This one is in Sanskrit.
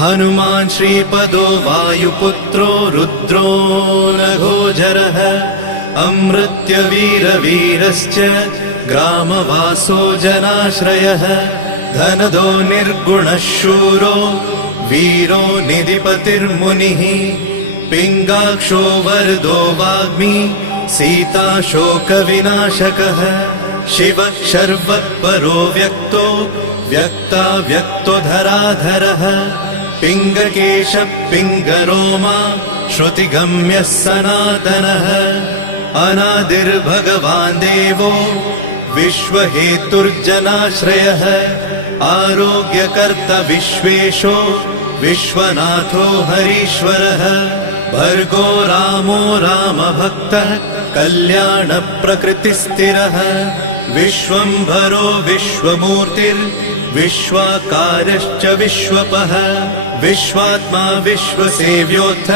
हनुमान् श्रीपदो वायुपुत्रो रुद्रो नघोजरः अमृत्यवीरवीरश्च ग्रामवासो जनाश्रयः धनदो निर्गुणः शूरो वीरो निधिपतिर्मुनिः पिङ्गाक्षो वरदो वाग्मी सीताशोकविनाशकः शिवः शर्वत्परो व्यक्तो व्यक्ताव्यक्तो धराधरः पिङ्गकेशः पिङ्गरोमा श्रुतिगम्यः सनातनः अनादिर्भगवान् देवो विश्वहेतुर्जनाश्रयः आरोग्यकर्ता विश्वेशो विश्वनाथो हरीश्वरः भर्गो रामो रामभक्तः कल्याणप्रकृतिस्थिरः विश्वम्भरो विश्वमूर्तिर्विश्वाकारश्च विश्वपः विश्वात्मा विश्वसेव्योऽथ